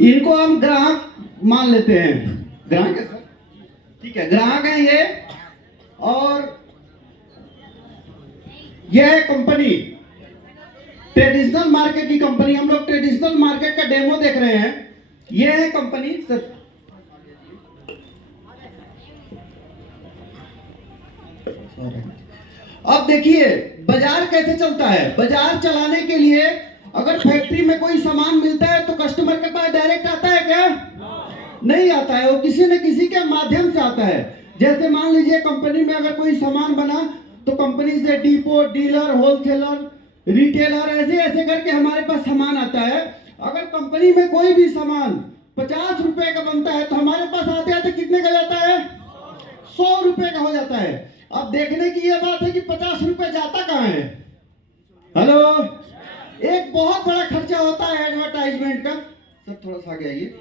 इनको हम ग्राहक मान लेते हैं। ग्राहक है सर, ठीक है, ग्राहक है ये। और यह है कंपनी, ट्रेडिशनल मार्केट की कंपनी। हम लोग ट्रेडिशनल मार्केट का डेमो देख रहे हैं। यह है कंपनी सर। अब देखिए बाजार कैसे चलता है। बाजार चलाने के लिए अगर फैक्ट्री में कोई सामान मिलता है तो कस्टमर के पास डायरेक्ट आता है क्या? नहीं आता है, वो किसी न किसी के माध्यम से आता है। जैसे मान लीजिए कंपनी में अगर कोई सामान बना तो कंपनी से डिपो, डीलर, होलसेलर, रिटेलर, ऐसे ऐसे करके हमारे पास सामान आता है। अगर कंपनी में कोई भी सामान 50 रुपए का बनता है तो हमारे पास आते आते कितने का जाता है? 100 रुपए का हो जाता है। अब देखने की यह बात है कि 50 रुपए जाता कहाँ है? हेलो, एक बहुत बड़ा खर्चा होता है एडवर्टाइजमेंट का। सर थोड़ा सा आगे आइए।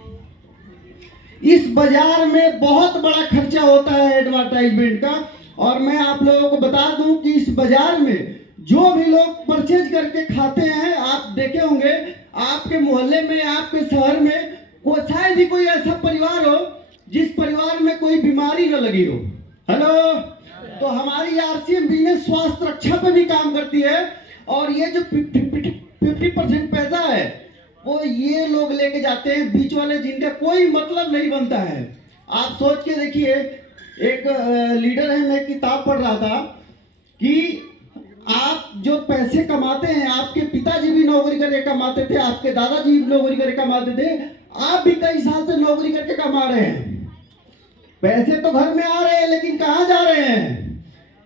इस बाजार में बहुत बड़ा खर्चा होता है एडवर्टाइजमेंट का। और मैं आप लोगों को बता दूं कि इस बाजार में जो भी लोग परचेज करके खाते हैं, आप देखे होंगे आपके मोहल्ले में, आपके शहर में कोई शायद ही कोई ऐसा परिवार हो जिस परिवार में कोई बीमारी न लगी हो। हेलो, तो हमारी आरसीएम बिजनेस स्वास्थ्य रक्षा पे भी काम करती है। और ये जो 50% पैसा है वो ये लोग लेके जाते हैं, बीच वाले जिनका कोई मतलब नहीं बनता है। आप सोच के देखिए, एक लीडर है, मैं किताब पढ़ रहा था कि आप जो पैसे कमाते हैं, आपके पिताजी भी नौकरी करके कमाते थे, आपके दादाजी भी नौकरी करके कमाते थे, आप भी कई साल से नौकरी करके कमा रहे हैं। पैसे तो घर में आ रहे हैं लेकिन कहाँ जा रहे हैं?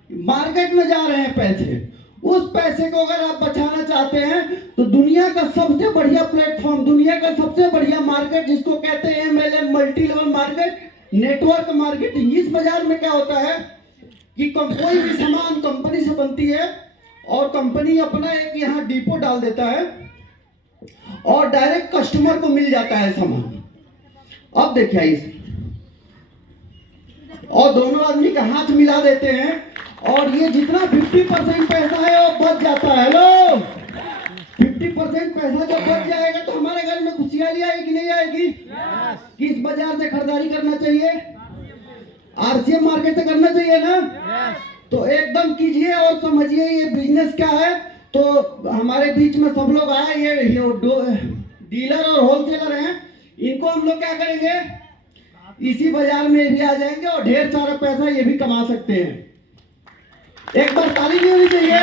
मार्केट में जा रहे हैं पैसे। उस पैसे को अगर आप बचाना चाहते हैं तो दुनिया का सबसे बढ़िया प्लेटफॉर्म, दुनिया का सबसे बढ़िया मार्केट जिसको कहते हैं MLM, multi level market, network marketing. इस बाजार में क्या होता है कि कोई भी सामान कंपनी से बनती है और कंपनी अपना एक यहाँ डिपो डाल देता है और डायरेक्ट कस्टमर को मिल जाता है सामान। अब देखिए इसे, और दोनों आदमी का हाथ मिला देते हैं और ये जितना 50% पैसा है वो बच जाता है। लो, 50% पैसा जब बच जाएगा तो हमारे घर में खुशहाली आएगी नहीं आएगी? किस बाजार से खरीदारी करना चाहिए? आरसीएम मार्केट से करना चाहिए ना? तो एकदम कीजिए और समझिए ये बिजनेस क्या है। तो हमारे बीच में सब लोग आए, ये डीलर और होलसेलर हैं, इनको हम लोग क्या करेंगे, इसी बाजार में भी आ जाएंगे और ढेर सारा पैसा ये भी कमा सकते हैं। एक बार ताली नहीं होनी चाहिए?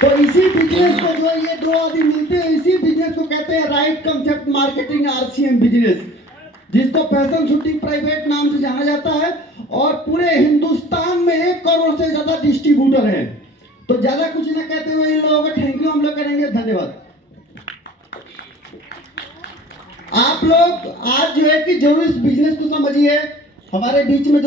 तो इसी बिजनेस को, जो ये दो आदमी मिलते हैं, इसी बिजनेस को कहते हैं right concept marketing RCM business, जिसको फैशन शूटिंग प्राइवेट नाम से जाना जाता है। और पूरे हिंदुस्तान में 1 करोड़ से ज्यादा डिस्ट्रीब्यूटर हैं। तो ज्यादा कुछ ना कहते हुए इन लोगों को थैंक यू हम लोग करेंगे, धन्यवाद। आप लोग आज जो है कि जरूर इस बिजनेस को समझिए। हमारे बीच में जो